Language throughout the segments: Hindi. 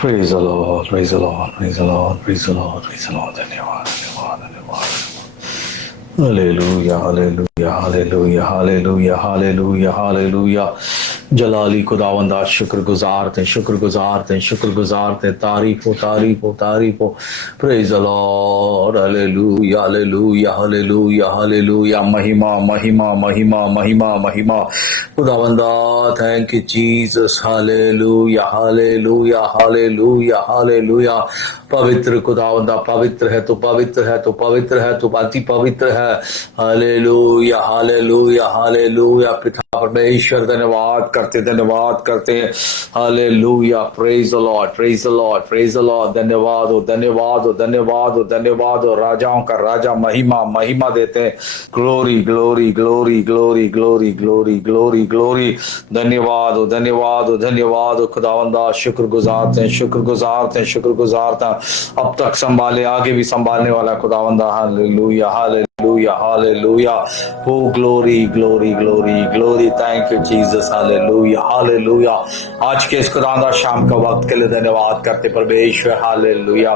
Praise the Lord, praise the Lord, praise the Lord, praise the Lord, praise the Lord. धन्यवाद, धन्यवाद, धन्यवाद. Hallelujah, hallelujah, hallelujah, hallelujah, hallelujah, hallelujah. जलाली खुदावंदा शुक्रगुजार थे, शुक्रगुजार थे, शुक्रगुजार थे. तारीफ हो, तारीफ हो, तारीफ हो. Praise the Lord, hallelujah, hallelujah, hallelujah, hallelujah. महिमा, महिमा, महिमा, महिमा, महिमा. खुदावंदा, thank you Jesus, hallelujah, hallelujah, hallelujah, hallelujah. पवित्र खुदावंदा, पवित्र है तो पवित्र है तो पवित्र है तो अति पवित्र है. Hallelujah, hallelujah, hallelujah. पिता परमेश्वर धन्यवाद करते हैं. Hallelujah. Praise the Lord, praise the Lord, praise the Lord. धन्यवाद हो, धन्यवाद हो, धन्यवाद हो, धन्यवाद हो. राजाओं का राजा महिमा, महिमा देते हैं. Glory, glory, glory, glory, glory, glory, glory, glory. धन्यवाद हो, धन्यवाद हो, धन्यवाद हो. खुदावंदा शुक्रगुजार थे, शुक्रगुजार थे, शुक्रगुजार था. अब तक संभाले, आगे भी संभालने वाला खुदावंदा. Hallelujah, hallelujah, hallelujah. Oh glory, glory, glory, glory. Thank you Jesus. Hallelujah, hallelujah. आज के इस खुदावंदा शाम का वक्त के लिए धन्यवाद करते परमेश्वर. हालेलुया.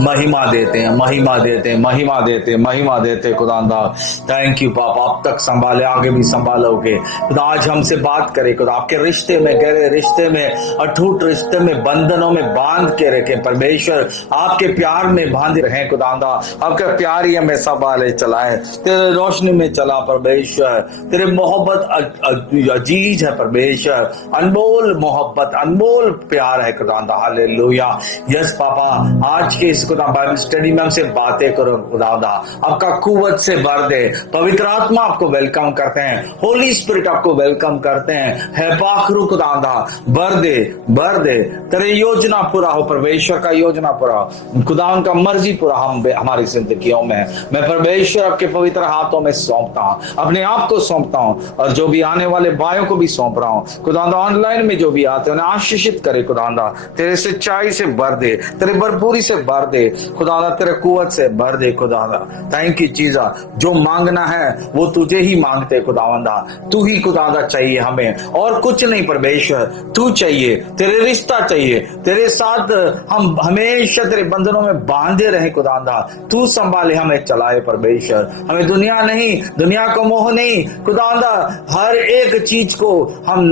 महिमा देते हैं, महिमा देते हैं, महिमा देते हैं, महिमा देते हैं. खुदावंदा थैंक यू पापा. अब तक संभाले, आगे भी संभालोगे. खुदा आज हमसे बात करे खुदा. आपके रिश्ते में, गहरे रिश्ते में, अटूट रिश्ते में, बंधनों में बांध के रखे परमेश्वर. आपके प्यार में बांधे रहे खुदावंदा. आपका प्यार ही हमें संभाले चलाए. तेरे रोशनी में चला परमेश्वर. तेरे मोहब्बत अजीज है परमेश्वर. अनमोल मोहब्बत, अनमोल प्यार है खुदावंदा. हालेलुया. यस पापा, आज के इस खुदा बाइबल स्टडी में हमसे बातें करो खुदावंदा. आपका कुव्वत से भर दे. पवित्र आत्मा आपको वेलकम करते हैं. होली स्पिरिट आपको वेलकम करते हैं. है पाखरू खुदावंदा भर दे, भर दे. तेरे योजना पूरा हो परमेश्वर का योजना पूरा हो. खुदावंद का मर्जी पूरा हमारी जिंदगियों में. मैं परमेश्वर आपके पवित्र हाथों में सौंपता हूँ, अपने आप को सौंपता हूँ. और जो भी आने वाले भाइयों को भी सौंप रहा हूँ खुदावंदा. ऑनलाइन में जो भी आते हैं उन्हें आशीषित करे खुदावंदा. तेरे सच्चाई से भर दे, तेरे भरपूरी से भर दे खुदावंदा. तेरे कुव्वत से भर दे खुदावंदा. थैंक यू चीजा. जो मांगना है वो तुझे ही मांगते खुदावंदा. तू ही खुदावंदा चाहिए हमें, और कुछ नहीं परमेश्वर. तू चाहिए, तेरे रिश्ता चाहिए. तेरे साथ हम हमेशा तेरे बंधनों में बांधे रहे खुदावंदा. तू संभाले, हमें चलाए परमेश्वर. हमें दुनिया नहीं, दुनिया को मोह नहीं खुदावंदा. हर एक चीज को हम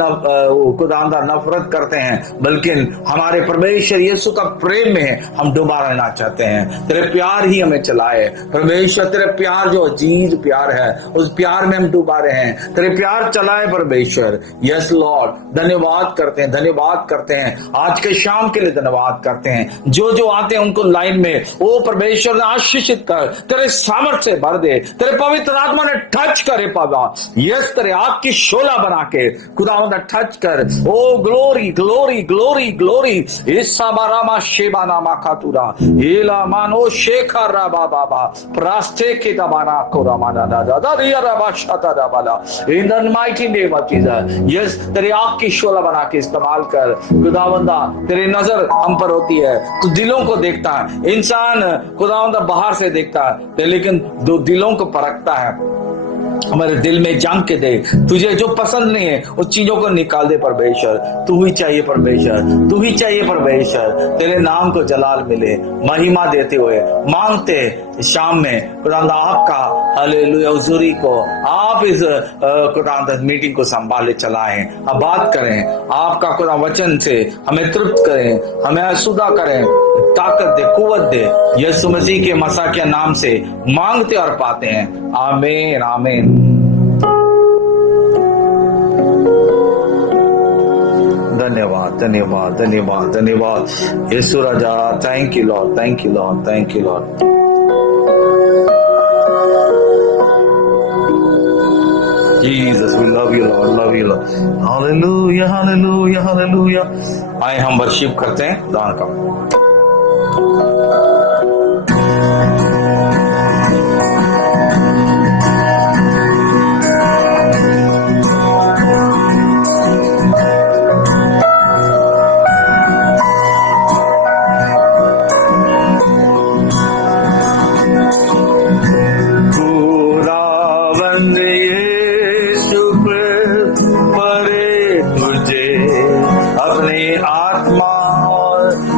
खुदावंदा नफरत करते हैं, बल्कि हमारे परमेश्वर यीशु का प्रेम में हम डूबा रहना चाहते हैं. तेरे प्यार ही हमें चलाए परमेश्वर. तेरे प्यार जो अजीज प्यार है, उस प्यार में हम डूबा रहे हैं. तेरे प्यार चलाए परमेश्वर. Yes Lord. धन्यवाद करते हैं, धन्यवाद करते हैं. आज के शाम के लिए धन्यवाद करते हैं. जो जो आते हैं उनको लाइन में ओ परमेश्वर आशीषित कर. तेरे सामर्थ्य से भर दे. तेरे पवित्र आत्मा ने टच करे पापा. यस, तेरे आग की शोला बना के खुदावंद टच कर. ओ ग्लोरी, ग्लोरी, ग्लोरी, ग्लोरी. इसाबारामा शेबानामा खातुरा एला मानो शेखर राबा बाबा प्रास्ते के दबाना को रमाना दादा दादिया रबा शता दबाला. In the mighty name of Jesus. Yes, तेरे आग की शोला बना के इस्तेमाल कर खुदावंदा. तेरी नजर हम पर होती है, तू दिलों को देखता है. इंसान खुदावंदा बाहर से देखता है, लेकिन दो दिलों को परखता है. हमारे दिल में झांक के दे. तुझे जो पसंद नहीं है उस चीजों को निकाल दे परमेश्वर. तू ही चाहिए परमेश्वर, तू ही चाहिए परमेश्वर. तेरे नाम को जलाल मिले. महिमा देते हुए मांगते शाम में खुदावंदा आपका हालेलुया हुजूरी को. आप इस खुदावंदा मीटिंग को संभाले चलाएं. अब बात करें आपका खुदा वचन से. हमें तृप्त करें, हमें असुदा करें. ताकत दे, कुव्वत दे. यीशु मसीह के मसाकिया नाम से मांगते और पाते हैं. आमीन, आमीन. धन्यवाद, धन्यवाद, धन्यवाद, धन्यवाद यीशु राजा. Thank you lord, thank you lord, thank you lord. Jesus, we love you, Lord, love you, Lord. Hallelujah, hallelujah, hallelujah. आए हम वर्शिप करते हैं दान का.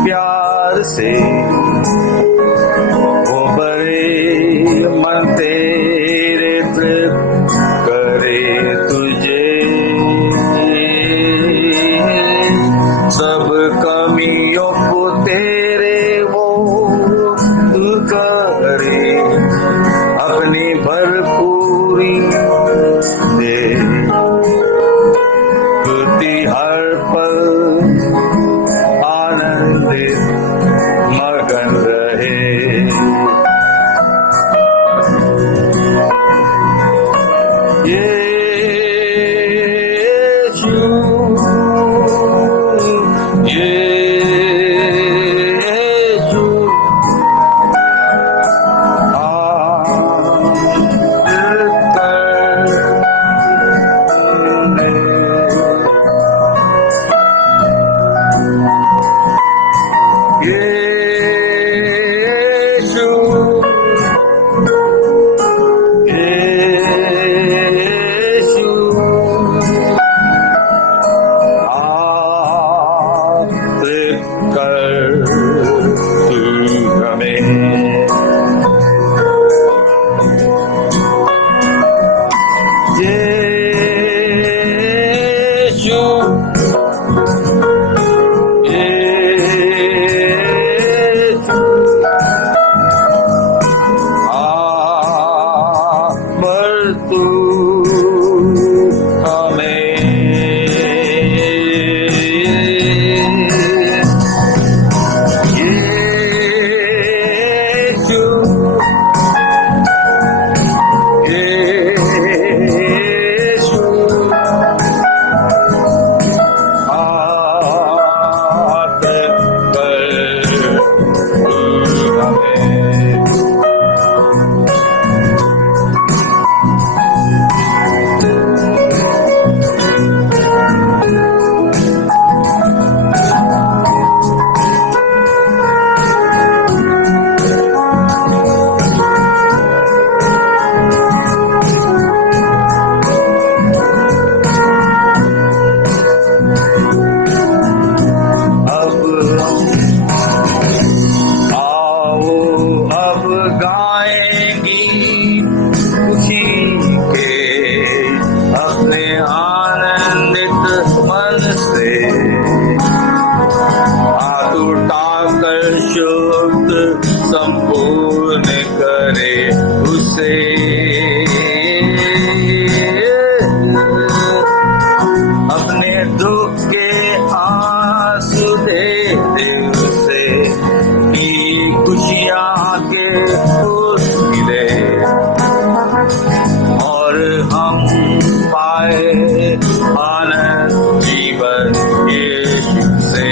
प्यार से वो बड़े मन तेरे तृप्त करे तुझे, सब कमियों को तेरे वो दूर करे, अपनी भरपूरी दे, स्तुति हर पल आनंदित मगन रहे। संपूर्ण करे उसे, अपने दुख के आंसू दे दे उसे, की खुशियाँ के फूल मिले और हम पाए आनंद जीवन यीशु से।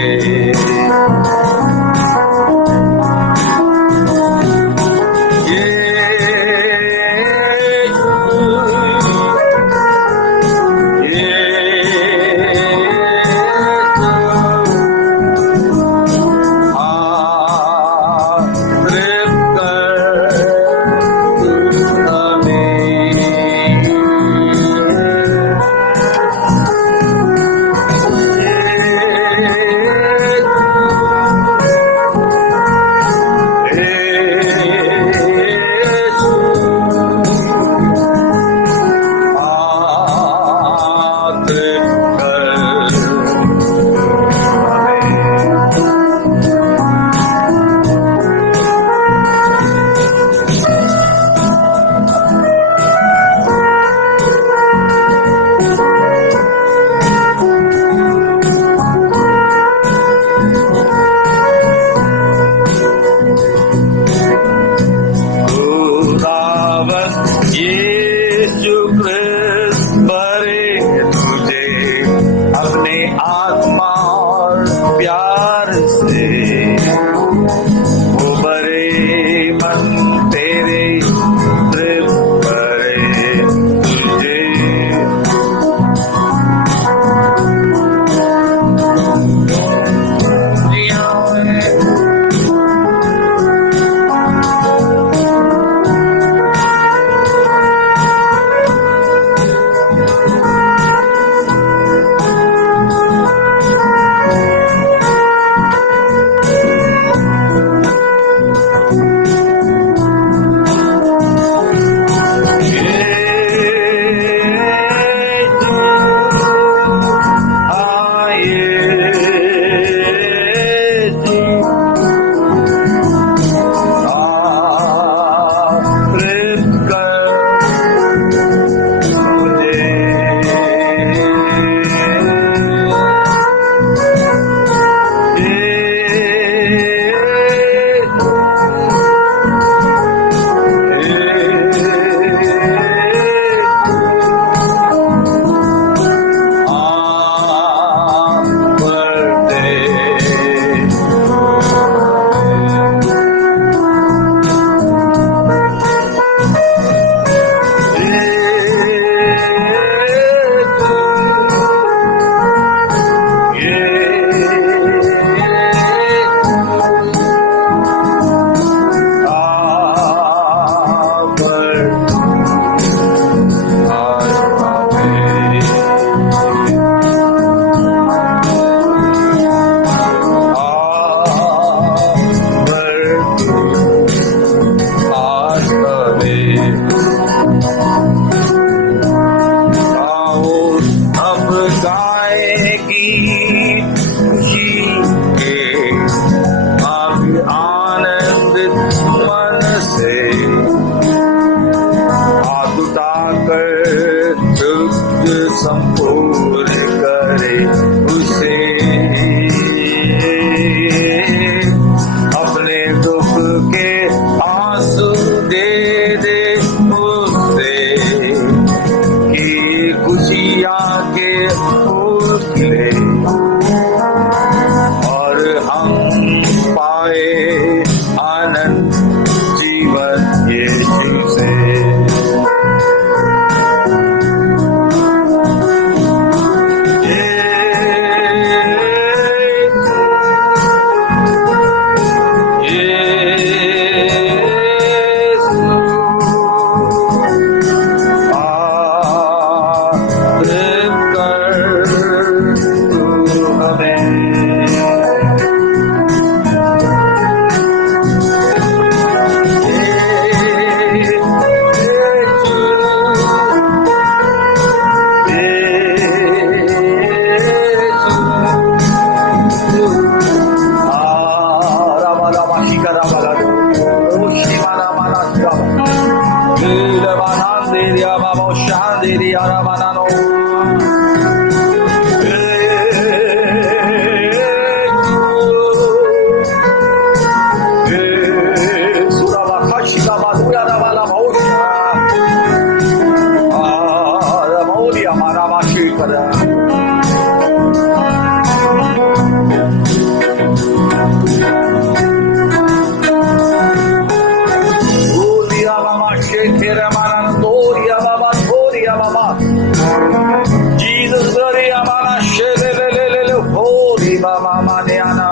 Yana.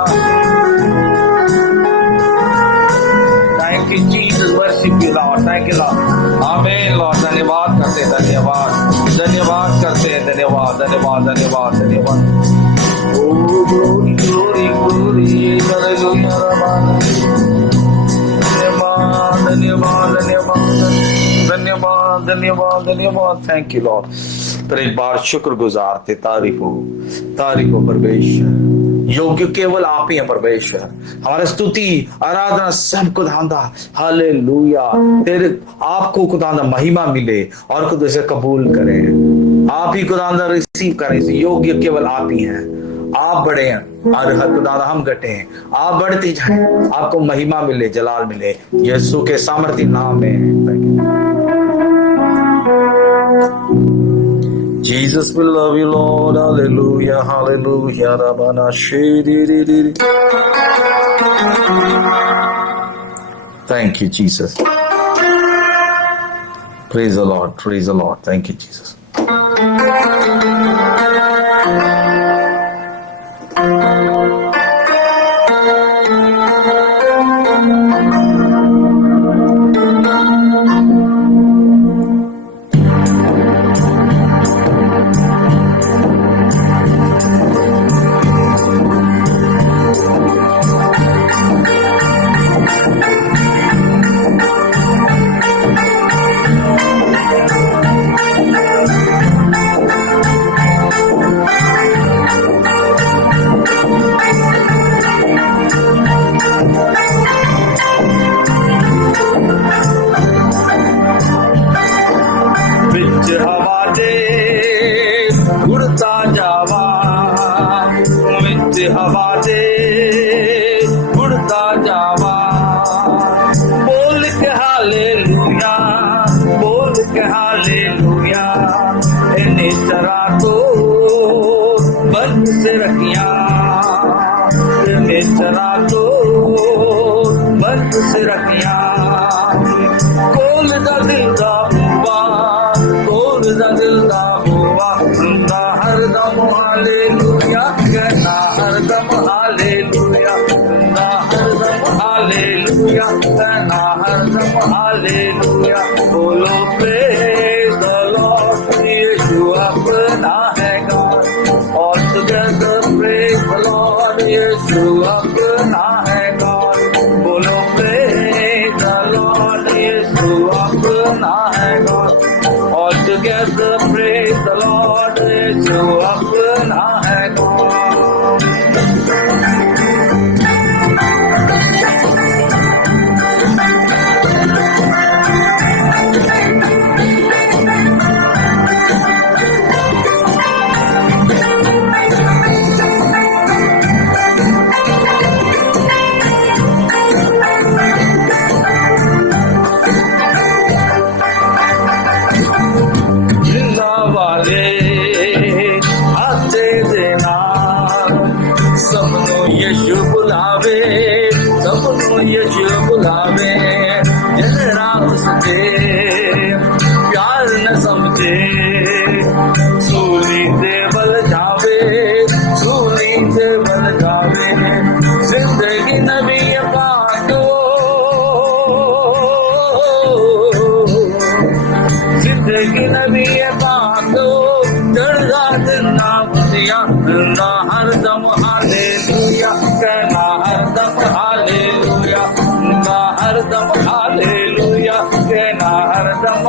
Thank you, Jesus. Worship you, Lord. Thank you, Lord. Amen, Lord. धन्यवाद करते, धन्यवाद, धन्यवाद करते, धन्यवाद, धन्यवाद, धन्यवाद, धन्यवाद. Oh, glory, glory, glory. Hallelujah. धन्यवाद, धन्यवाद, धन्यवाद, धन्यवाद, धन्यवाद. Thank you, Lord. पर एक बार शुक्रगुजार थे. तारीफ हो परमेश्वर. योग्य केवल आप ही हैं परमेश्वर. हमारी स्तुति आराधना सब खुदावंदा हालेलुया तेरे आपको खुदावंदा महिमा मिले और खुद इसे कबूल करें. आप ही खुदावंदा रिसीव करें. योग्य केवल आप ही हैं. आप बड़े हैं और खुदावंदा हम घटे हैं. आप बढ़ते जाएं. आपको महिमा मिले, जलाल मिले यीशु के सामर्थ्य नाम में. Jesus, we love you, Lord. Hallelujah, hallelujah. Rabana shiri. Thank you, Jesus. Praise the Lord. Praise the Lord. Thank you, Jesus. हवा दे उड़ता जावा. बोल के हालेलुया, बोल के हालेलुया. इन्हें चरा को बंद से रखिया, इन्हें चरा को बंद से रखिया. कोल दा दिल दा बुआ, कोल दा दिल दा बुआ. सुनता हरदम हालेलुया, कहना हरदम हालेलुया, कहना हरदम हालेलुया, कहना हरदम हालेलुया. बोलो प्रेज़ द लॉर्ड, यीशु अपना है गॉड. और टुगेदर प्रेज़ द लॉर्ड, यीशु अपना है गॉड. बोलो प्रेज़ द लॉर्ड, यीशु अपना है God. All together praise the Lord, यीशु अपना है गॉड. यीशु बुलावे, जरा उसके प्यार न समझे. सूली से बल जावे, सूली से बल जावे. जिंदगी नबी पाक, जिंदगी नबी पाक. चढ़ा जिंदा बुझिया, जिंदा हरदम हालेलुया, कहना हरदम हालेलुया, कहना हरदम हालेलुया, कहना हरदम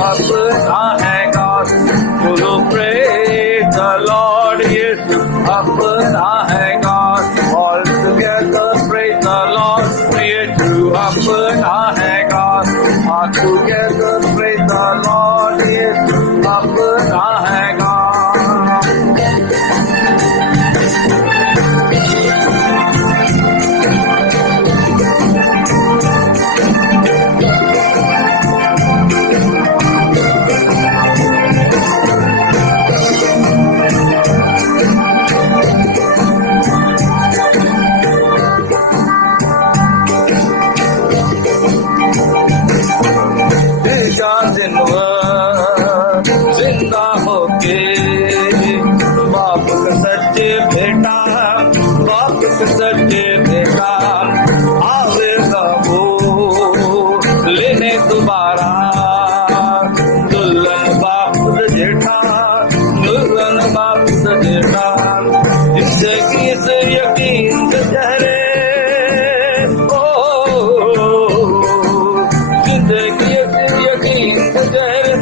अपना है God. बोलो praise the Lord, यीशु अपना है God. All together praise the Lord, यीशु अपना है God. All together praise the Lord, यीशु अपना है God. जिंदा होके बाप का सच्चे बेटा, बाप का सच्चे बेटा आवेगा वो लेने दोबारा. दुल्हन बाप से जेठा, दुल्हन बाप से जेठा. जिंदगी से यकीन से चेहरे, ओ जिंदगी से यकीन से चेहरे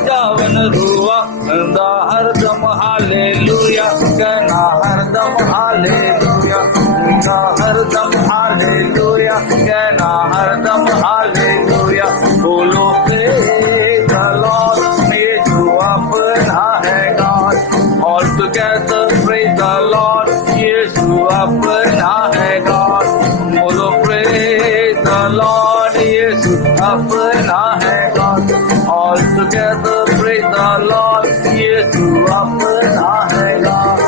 जावन रुआ कहना हरदम हालेलुया, कहना हरदम हालेलुया, कहना हरदम हालेलुया, कहना हरदम हालेलुया. बोलो praise the Lord, यीशु अपना है God. All together praise the Lord, यीशु अपना है God. बोलो praise the Lord, यीशु अपना है God. All together praise the Lord, यीशु अपना है God.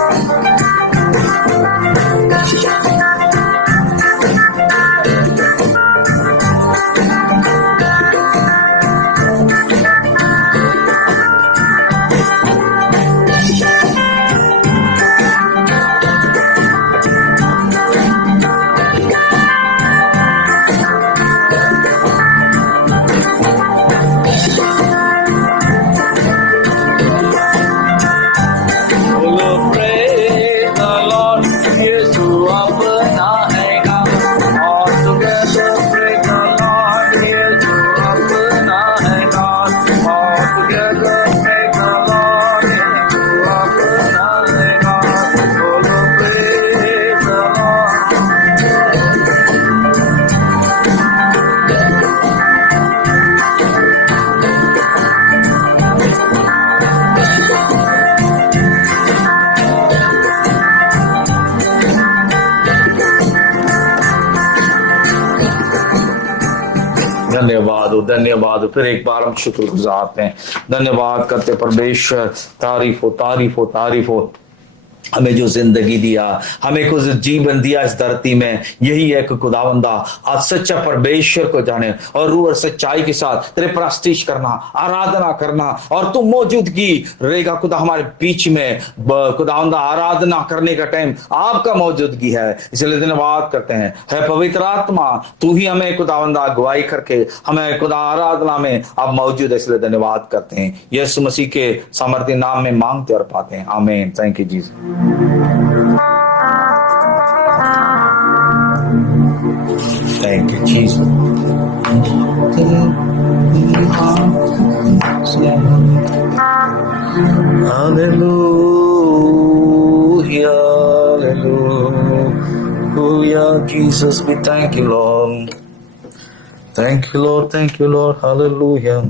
धन्यवाद, धन्यवाद. फिर एक बार हम शुक्र गुजारते हैं, धन्यवाद करते परमेश्वर. तारीफ हो, तारीफ हो, तारीफ हो. हमें जो जिंदगी दिया, हमें कुछ जीवन दिया इस धरती में, यही है कि खुदावंदा आज सच्चा परमेश्वर को जाने और रूह और सच्चाई के साथ तेरे प्रस्तिश करना, आराधना करना, और तुम मौजूदगी रहेगा खुदा हमारे बीच में. खुदावंदा आराधना करने का टाइम आपका मौजूदगी है, इसलिए धन्यवाद करते हैं. है पवित्र आत्मा, तू ही हमें खुदावंदा अगुवाई करके हमें खुदा आराधना में आप मौजूद है, इसलिए धन्यवाद करते हैं. यीशु मसीह के सामर्थ्य नाम में मांगते और पाते हैं, आमीन. Thank you Jesus. Thank you, Jesus. Hallelujah, hallelujah, Jesus, we thank you, Lord. Thank you, Lord. Thank you, Lord. Hallelujah.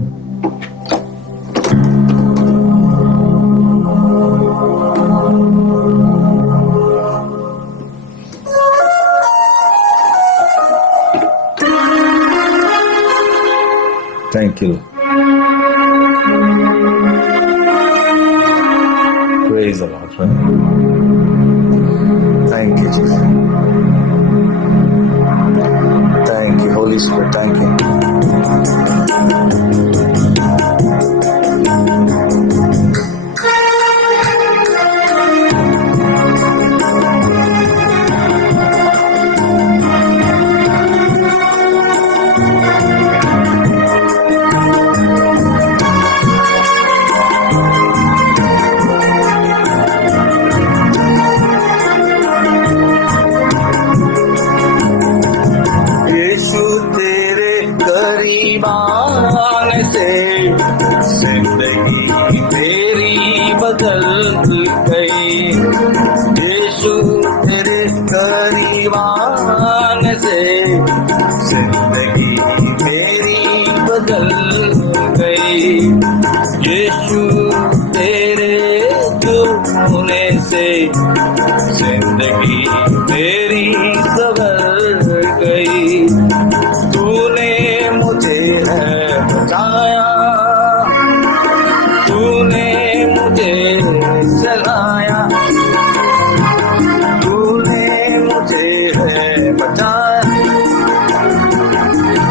Thank you. Praise the Lord. Thank you, Jesus. Thank you, Holy Spirit. Thank you. जिंदगी तेरी बदल गई। यीशु तेरे करीब आने से जिंदगी मेरी बदल गई। यीशु तेरे छूने से जिंदगी मेरी संवर गई। तूने मुझे है बचाया, तूने मुझे चलाया, तूने मुझे है बचाया,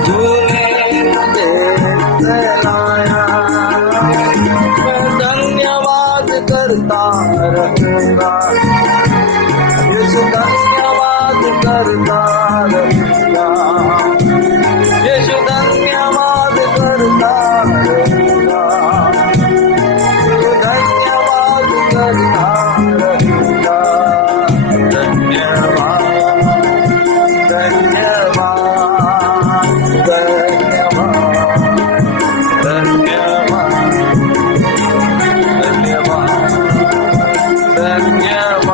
तूने मुझे चलाया। मैं धन्यवाद करता रहूंगा, यीशु धन्यवाद करता रहूंगा, यीशु धन्यवाद करता रहूंगा, धन्यवाद करता रहूंगा। धन्यवाद धन्यवाद धन्यवाद धन्यवाद धन्यवाद धन्यवाद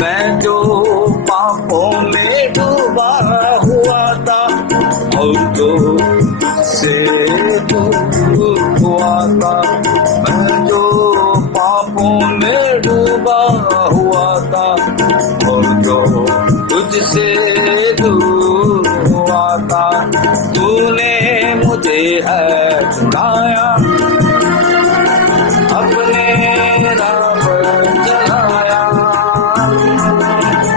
मैं जो पापों में डूबा हुआ था और जो से दूर हुआ था, मैं जो पापों में डूबा हुआ था और जो तुझसे दूर हुआ था, तूने मुझे है छुड़ाया, अपने राह पर चलाया,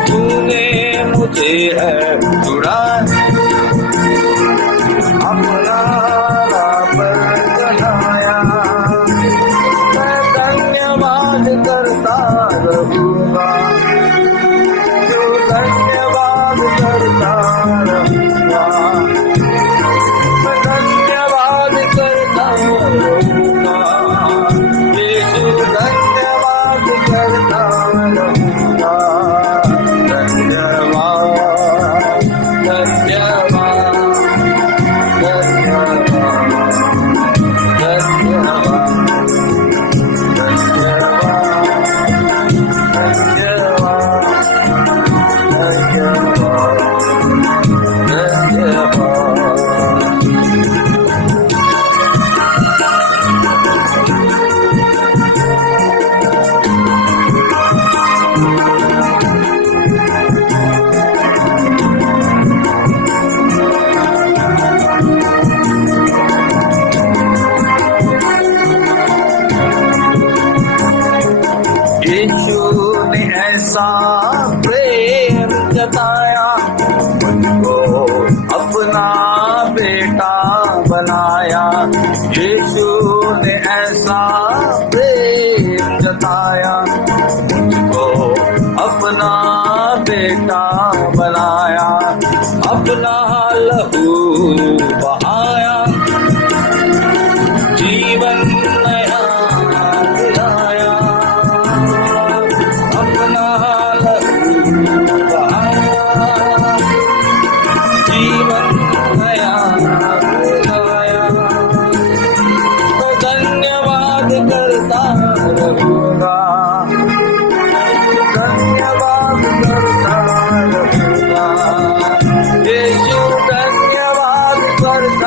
तूने मुझे है छुड़ाया, अपना राह पर चलाया। मैं धन्यवाद करता रहूंगा, जो धन्यवाद करता रहूंगा, मैं धन्यवाद करता रहूंगा, यीशु धन्यवाद करता रहूंगा। धन्यवाद धन्यवाद धन्यवाद यीशु ने ऐसा प्रेम जताया, मुझको अपना बेटा बनाया। यीशु ने ऐसा प्रेम जताया, मुझको अपना बेटा बनाया, अपना लहू बहाया, जीवन नया दिलाया, अपना लहू बहाया, जीवन नया दिलाया। तो धन्यवाद करता रहूंगा, धन्यवाद करता रहूंगा, यीशु धन्यवाद करता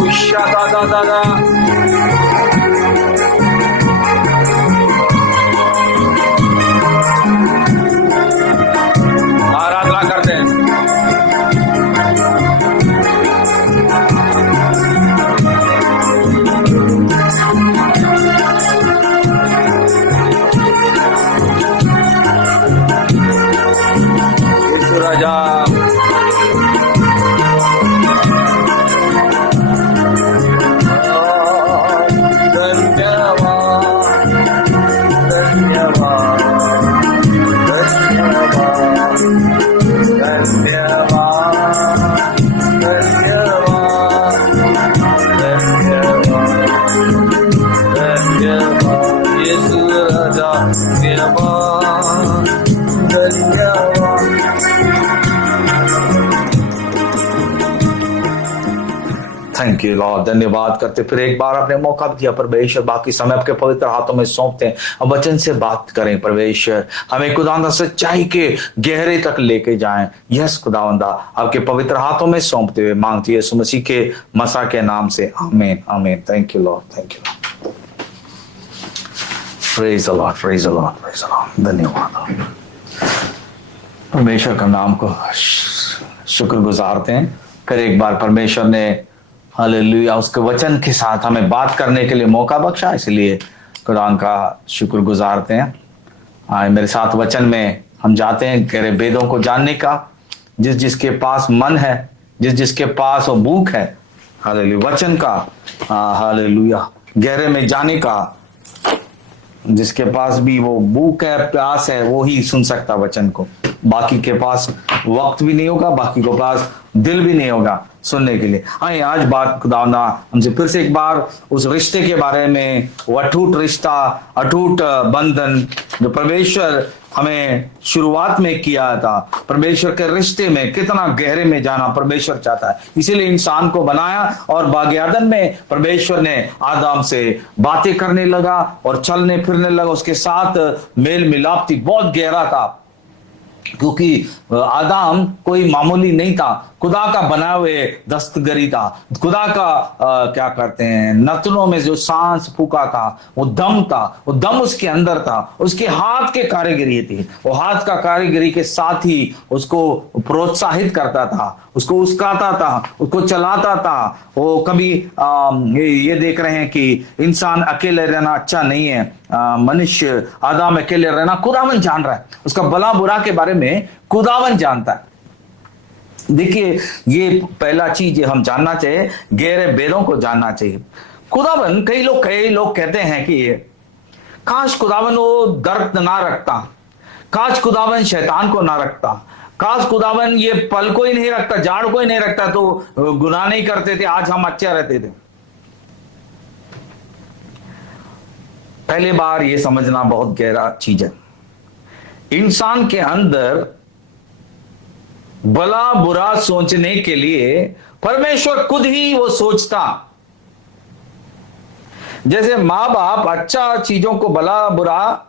उषा दा दा दा। आराधना करते हैं। यीशु राजा थैंक यू लॉर्ड, धन्यवाद करते। फिर एक बार अपने मौका दिया परमेश्वर, बाकी समय आपके पवित्र हाथों में सौंपते हैं और वचन से बात करें परमेश्वर, हमें खुदावंदा सच्चाई के गहरे तक लेके जाएं। यस खुदावंदा, आपके पवित्र हाथों में सौंपते हुए मांगती है यीशु मसीह के मसा के नाम से, आमीन आमीन। Thank you lord, thank you Lord. Praise the Lord, praise the Lord, praise the Lord. धन्यवाद। परमेश्वर का नाम को शुक्र गुजारते हैं। फिर एक बार परमेश्वर ने हालेलुया उसके वचन के साथ हमें बात करने के लिए मौका बख्शा, इसलिए कुरान का शुक्र गुजारते हैं। आए मेरे साथ वचन में हम जाते हैं गहरे वेदों को जानने का। जिस जिसके पास मन है, जिस जिसके पास वो भूख है, हालेलुया वचन का, हालेलुया गहरे में जाने का, जिसके पास भी वो भूख है, प्यास है, वो ही सुन सकता वचन को। बाकी के पास वक्त भी नहीं होगा, बाकी के पास दिल भी नहीं होगा सुनने के लिए। आइए आज बात खुदावंदा हमसे फिर से एक बार उस रिश्ते के बारे में, वो अटूट रिश्ता, अटूट बंधन जो परमेश्वर हमें शुरुआत में किया था। परमेश्वर के रिश्ते में कितना गहरे में जाना परमेश्वर चाहता है, इसीलिए इंसान को बनाया और बाग आदम में परमेश्वर ने आदम से बातें करने लगा और चलने फिरने लगा, उसके साथ मेल मिलाप थी, बहुत गहरा था। क्योंकि आदम कोई मामूली नहीं था, खुदा का बनाए हुए दस्तगरी था, खुदा का क्या करते हैं नथनों में जो सांस फूका था, वो दम था, वो दम उसके अंदर था, उसके हाथ के कारीगरी थी, वो हाथ का कारीगरी के साथ ही उसको प्रोत्साहित करता था, उसको उस्काता था, उसको चलाता था। वो कभी ये देख रहे हैं कि इंसान अकेले रहना अच्छा नहीं है, मनुष्य आदम अकेले रहना खुदावन जान रहा है, उसका भला बुरा के बारे में खुदावन जानता है। देखिए ये पहला चीज हम जानना चाहिए, गहरे वेदों को जानना चाहिए। खुदावन कई लोग कहते हैं कि काश खुदावन वो दर्द ना रखता, काश खुदावन शैतान को ना रखता, काश खुदावन ये पल को ही नहीं रखता, जाड़ को ही नहीं रखता तो गुनाह नहीं करते थे, आज हम अच्छे रहते थे। पहली बार ये समझना बहुत गहरा चीज है। इंसान के अंदर भला बुरा सोचने के लिए परमेश्वर खुद ही वो सोचता। जैसे माँ बाप अच्छा चीजों को भला बुरा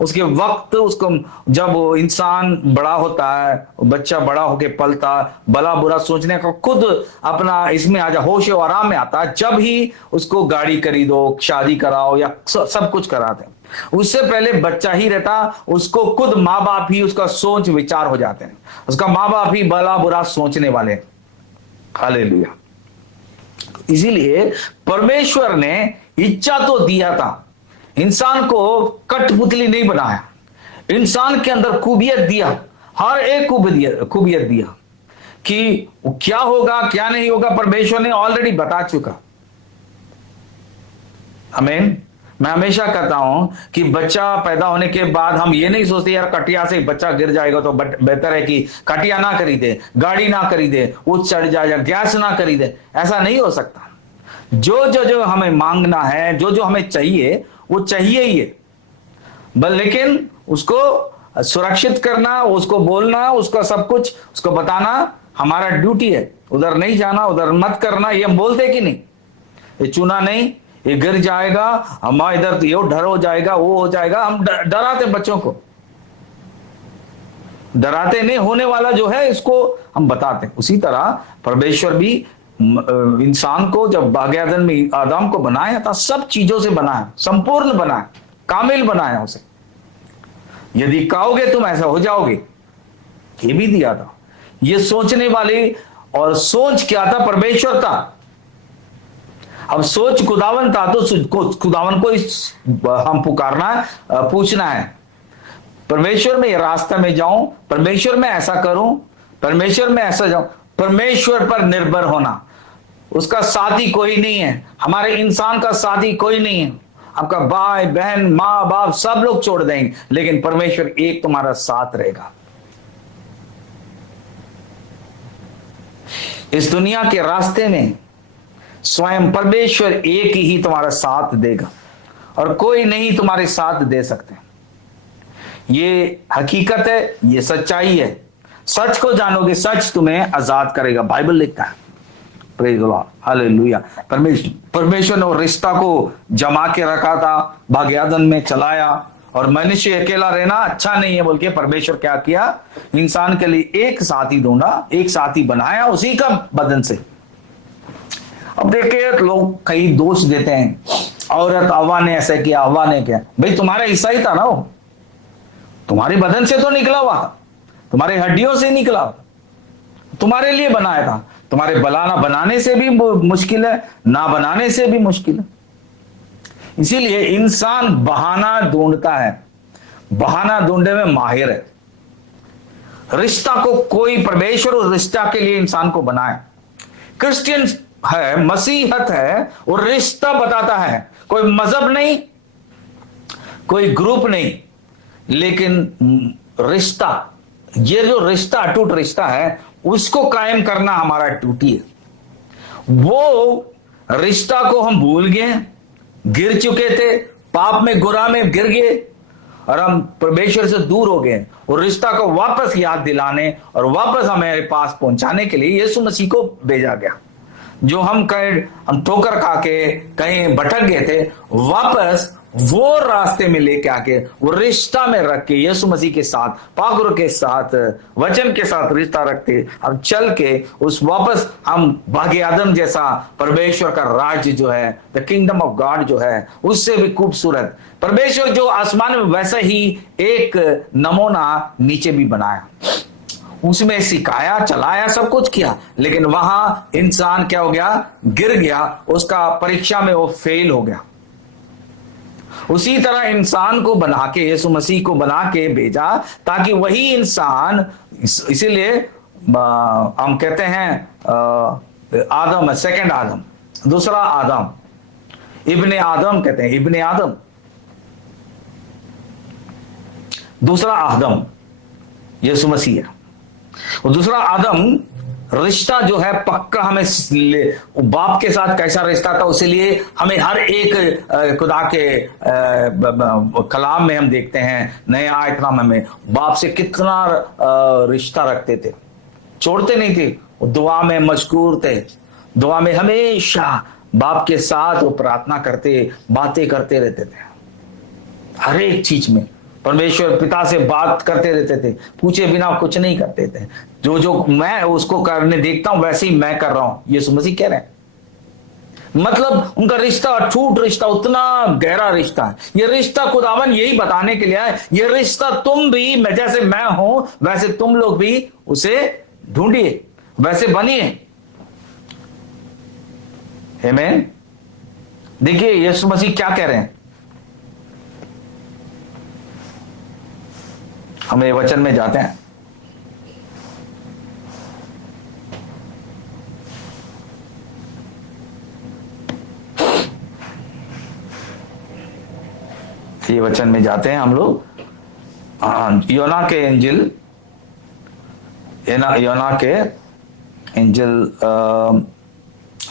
उसके वक्त, उसको जब इंसान बड़ा होता है, बच्चा बड़ा होके पलता, भला बुरा सोचने का खुद अपना इसमें आजा होश और आराम में आता है जब ही उसको गाड़ी खरीदो, शादी कराओ या सब कुछ कराते हैं। उससे पहले बच्चा ही रहता, उसको खुद माँ बाप ही उसका सोच विचार हो जाते हैं, उसका माँ बाप ही भला बुरा सोचने वाले। हालेलुया। इसीलिए परमेश्वर ने इच्छा तो दिया था, इंसान को कठपुतली नहीं बनाया, इंसान के अंदर खूबियत दिया, हर एक खूबियत दिया कि क्या होगा क्या नहीं होगा परमेश्वर ने ऑलरेडी बता चुका। आमीन। मैं हमेशा कहता हूं कि बच्चा पैदा होने के बाद हम ये नहीं सोचते यार कटिया से बच्चा गिर जाएगा तो बेहतर है कि कटिया ना खरीदे, गाड़ी ना खरीदे, वो चढ़ जाएगा, गैस ना खरीदे। ऐसा नहीं हो सकता। जो हमें मांगना है, जो हमें चाहिए वो चाहिए ही है, लेकिन उसको सुरक्षित करना, उसको बोलना, उसका सब कुछ उसको बताना हमारा ड्यूटी है। उधर नहीं जाना, उधर मत करना, ये हम बोलते कि नहीं, ये चुना नहीं, ये गिर जाएगा, हमारा इधर ये डर हो जाएगा, वो हो जाएगा। हम डराते बच्चों को, डराते नहीं, होने वाला जो है इसको हम बताते। उसी तरह परमेश्वर भी इंसान को जब बाग-ए-अदन में आदम को बनाया था, सब चीजों से बनाया, संपूर्ण बनाया, कामिल बनाया उसे। यदि कहोगे तुम ऐसा हो जाओगे, ये भी दिया था। ये सोचने वाली, और सोच क्या था? परमेश्वर था। अब सोच खुदावन था तो खुदावन को हम पुकारना, पूछना है, परमेश्वर में रास्ते में जाऊं, परमेश्वर में ऐसा करूं, परमेश्वर में ऐसा जाऊं। परमेश्वर पर निर्भर होना। उसका साथी कोई नहीं है, हमारे इंसान का साथी कोई नहीं है। आपका भाई बहन माँ बाप सब लोग छोड़ देंगे, लेकिन परमेश्वर एक तुम्हारा साथ रहेगा। इस दुनिया के रास्ते में स्वयं परमेश्वर एक ही तुम्हारा साथ देगा, और कोई नहीं तुम्हारे साथ दे सकते। ये हकीकत है, ये सच्चाई है। सच को जानोगे, सच तुम्हें आजाद करेगा, बाइबल लिखता है। Praise the Lord, hallelujah. परमेश्वर ने रिश्ता को जमा के रखा था, बाग-ए-अदन में चलाया, और मनुष्य अकेला रहना अच्छा नहीं है बोल के परमेश्वर क्या किया? इंसान के लिए एक साथी ढूंढा, एक साथी बनाया उसी का बदन से। अब देखिए, लोग कई दोष देते हैं, औरत हव्वा ने ऐसा किया, हव्वा ने किया। भाई तुम्हारा हिस्सा ही था ना, वो तुम्हारे बदन से तो निकला हुआ था, तुम्हारे हड्डियों से निकला, तुम्हारे लिए बनाया था। तुम्हारे बनाने से भी मुश्किल है, ना बनाने से भी मुश्किल है। इसीलिए इंसान बहाना ढूंढता है, बहाना ढूंढने में माहिर है। रिश्ता को कोई, परमेश्वर उस रिश्ता के लिए इंसान को बनाए। क्रिश्चियन है, मसीहत है, और रिश्ता बताता है। कोई मजहब नहीं, कोई ग्रुप नहीं, लेकिन रिश्ता, ये जो रिश्ता अटूट रिश्ता है, उसको कायम करना हमारा ड्यूटी है। वो रिश्ता को हम भूल गए, गिर चुके थे, पाप में गुनाह में गिर गए, और हम परमेश्वर से दूर हो गए। और रिश्ता को वापस याद दिलाने और वापस हमारे पास पहुंचाने के लिए यीशु मसीह को भेजा गया। जो हम ठोकर खा के कहीं भटक गए थे, वापस वो रास्ते में लेके आके, वो रिश्ता में रख के, यीशु मसीह के साथ, पाकुर के साथ, वचन के साथ रिश्ता रखते, हम चल के उस वापस हम बाग-ए-अदन जैसा परमेश्वर का राज्य जो है, द किंगडम ऑफ गॉड जो है, उससे भी खूबसूरत परमेश्वर जो आसमान में, वैसा ही एक नमूना नीचे भी बनाया, उसमें सिखाया, चलाया, सब कुछ किया। लेकिन वहां इंसान क्या हो गया? गिर गया, उसका परीक्षा में वो फेल हो गया। उसी तरह इंसान को बना के, यीशु मसीह को बना के भेजा, ताकि वही इंसान, इसीलिए हम कहते हैं आदम, सेकंड आदम, दूसरा आदम, इब्ने आदम कहते हैं, इब्ने आदम, दूसरा आदम यीशु मसीह है। और दूसरा आदम रिश्ता जो है पक्का, हमें बाप के साथ कैसा रिश्ता था, उसीलिए हमें हर एक खुदा के कलाम में हम देखते हैं, नए आयतनामा में, बाप से कितना रिश्ता रखते थे, छोड़ते नहीं थे। दुआ में मशगूर थे, दुआ में हमेशा बाप के साथ वो प्रार्थना करते, बातें करते रहते थे। हर एक चीज में परमेश्वर पिता से बात करते रहते थे, पूछे बिना कुछ नहीं करते थे। जो मैं उसको करने देखता हूं, वैसे ही मैं कर रहा हूं, यीशु मसीह कह रहे हैं। मतलब उनका रिश्ता अटूट रिश्ता, उतना गहरा रिश्ता है। ये रिश्ता खुदावन यही बताने के लिए है, ये रिश्ता तुम भी, मैं जैसे मैं हूं वैसे तुम लोग भी उसे ढूंढिए, वैसे बनिए। आमीन। देखिए यीशु मसीह क्या कह रहे हैं, हम ये वचन में जाते हैं। ये वचन में जाते हैं हम लोग। योना के इंजिल, योना के इंजिल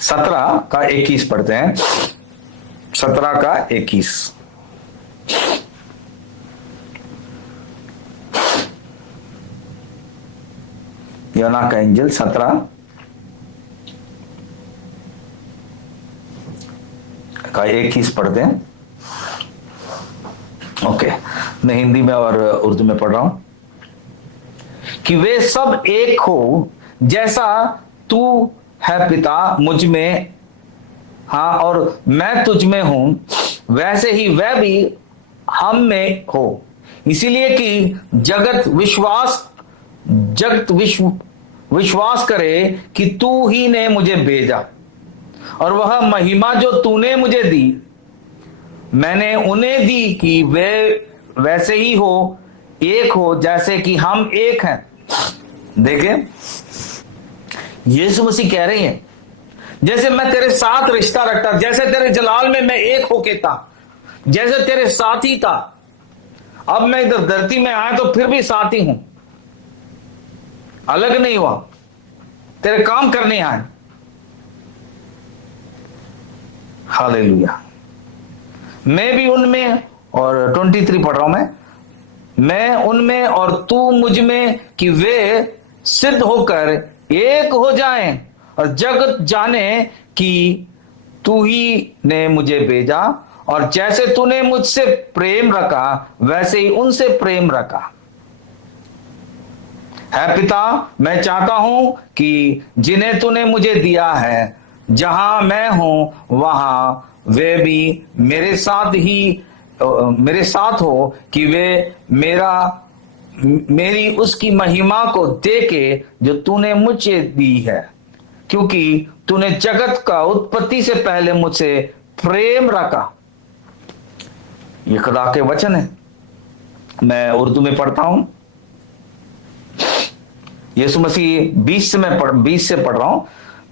17 का 21 पढ़ते हैं। 17 का 21। योना का इंजिल 17 का 21 पढ़ते हैं। ओके, मैं हिंदी में और उर्दू में पढ़ रहा हूं। कि वे सब एक हो, जैसा तू है पिता मुझ में, हाँ, और मैं तुझ में हूं, वैसे ही वह भी हम में हो, इसीलिए कि जगत विश्वास करे कि तू ही ने मुझे भेजा, और वह महिमा जो तूने मुझे दी मैंने उन्हें दी कि वे वैसे ही हो, एक हो जैसे कि हम एक हैं। देखें, यीशु मसीह कह रहे हैं जैसे मैं तेरे साथ रिश्ता रखता, जैसे तेरे जलाल में मैं एक होके था, जैसे तेरे साथ ही था, अब मैं इधर धरती में आया तो फिर भी साथ ही हूं, अलग नहीं हुआ, तेरे काम करने आए। हालेलुया। मैं भी उनमें, और 23 पढ़ रहा हूं मैं उनमें और तू मुझ में, कि वे सिद्ध होकर एक हो जाएं और जगत जाने कि तू ही ने मुझे भेजा, और जैसे तूने मुझसे प्रेम रखा वैसे ही उनसे प्रेम रखा। है पिता, मैं चाहता हूं कि जिन्हें तूने मुझे दिया है, जहां मैं हूं वहां वे भी मेरे साथ हो, कि वे मेरी उसकी महिमा को देखे जो तूने मुझे दी है, क्योंकि तूने जगत का उत्पत्ति से पहले मुझसे प्रेम रखा। ये खुदा के वचन है। मैं उर्दू में पढ़ता हूं। यीशु मसीह 20 से पढ़ रहा हूं।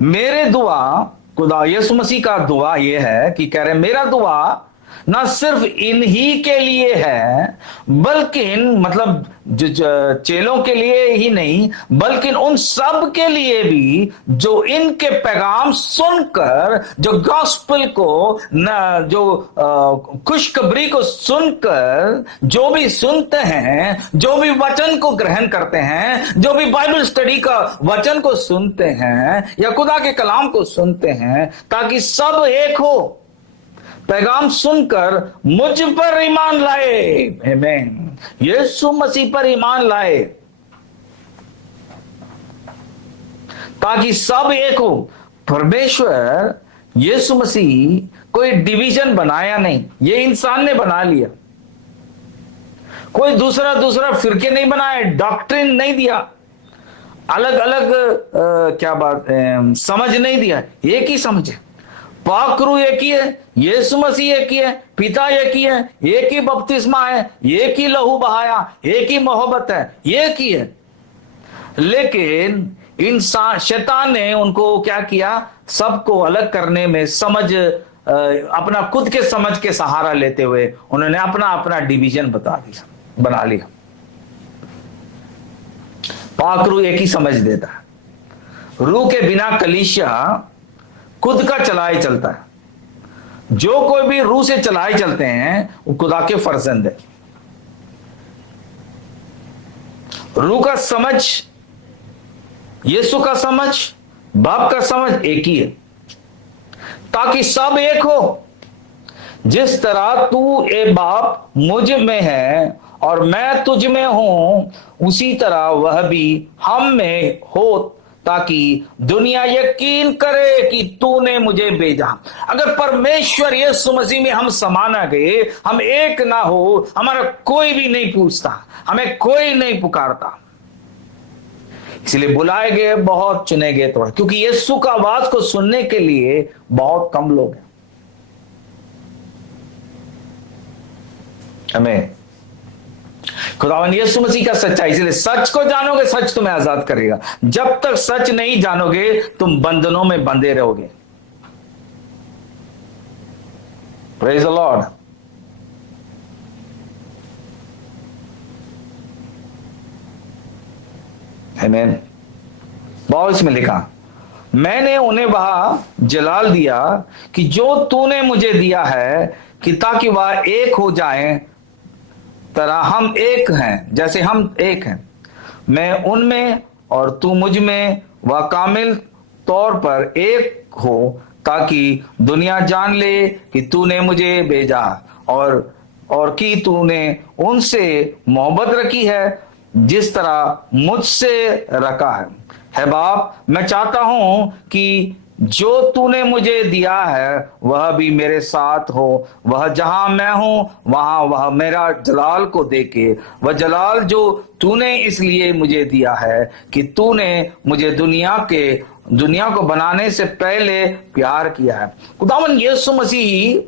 मेरे दुआ, खुदा यीशु मसीह का दुआ ये है कि कह रहे मेरा दुआ ना सिर्फ इन्हीं के लिए है, बल्कि मतलब जो चेलों के लिए ही नहीं, बल्कि उन सब के लिए भी जो इनके पैगाम सुनकर, जो गॉस्पेल को जो खुशखबरी को सुनकर जो भी सुनते हैं, जो भी वचन को ग्रहण करते हैं, जो भी बाइबल स्टडी का वचन को सुनते हैं या खुदा के कलाम को सुनते हैं, ताकि सब एक हो, पैगाम सुनकर मुझ पर ईमान लाए। आमीन। यीशु मसीह पर ईमान लाए, ताकि सब एक हो। परमेश्वर यीशु मसीह कोई डिवीजन बनाया नहीं, ये इंसान ने बना लिया। कोई दूसरा फिरके नहीं बनाए, डॉक्ट्रिन नहीं दिया, अलग अलग क्या बात समझ नहीं दिया। एक ही समझ है, पाकरू एक ही है, यीशु मसीह एक ही है, पिता एक ही है, एक ही बपतिस्मा है, एक ही लहू बहाया, एक ही मोहब्बत है, एक ही है। लेकिन इंसान, शैतान ने उनको क्या किया, सबको अलग करने में अपना खुद के समझ के सहारा लेते हुए उन्होंने अपना डिवीजन बना लिया। पाकरू एक ही समझ देता है। रूह के बिना कलीसिया खुद का चलाए चलता है। जो कोई भी रूह से चलाए चलते हैं वो खुदा के फर्जंद है। रूह का समझ, यीशु का समझ, बाप का समझ एक ही है, ताकि सब एक हो। जिस तरह तू ए बाप मुझ में है और मैं तुझ में हूं, उसी तरह वह भी हम में हो, ताकि दुनिया यकीन करे कि तूने मुझे भेजा। अगर परमेश्वर यीशु मसीह में हम समा ना गए, हम एक ना हो, हमारा कोई भी नहीं पूछता, हमें कोई नहीं पुकारता। इसलिए बुलाए गए बहुत, चुने गए थोड़ा, क्योंकि यीशु का आवाज को सुनने के लिए बहुत कम लोग हैं। हमें खुदावंद यीशु मसीह का सच्चाई, इसलिए सच को जानोगे, सच तुम्हें आजाद करेगा। जब तक सच नहीं जानोगे तुम बंधनों में बंधे रहोगे। Praise the Lord. आमीन। बहुत इसमें लिखा, मैंने उन्हें वहां जलाल दिया कि जो तूने मुझे दिया है, कि ताकि वह एक हो जाए तरह हम एक हैं, जैसे हम एक हैं, मैं उनमें और तू मुझ में, वह कामिल तौर पर एक हो, ताकि दुनिया जान ले कि तूने मुझे भेजा और कि तूने उनसे मोहब्बत रखी है जिस तरह मुझसे रखा है। है बाप, मैं चाहता हूं कि जो तूने मुझे दिया है वह भी मेरे साथ हो, वह जहां मैं हूं वहां वह मेरा जलाल को देखे, वह जलाल जो तूने इसलिए मुझे दिया है कि तूने मुझे दुनिया को बनाने से पहले प्यार किया है। खुदावन यीशु मसीह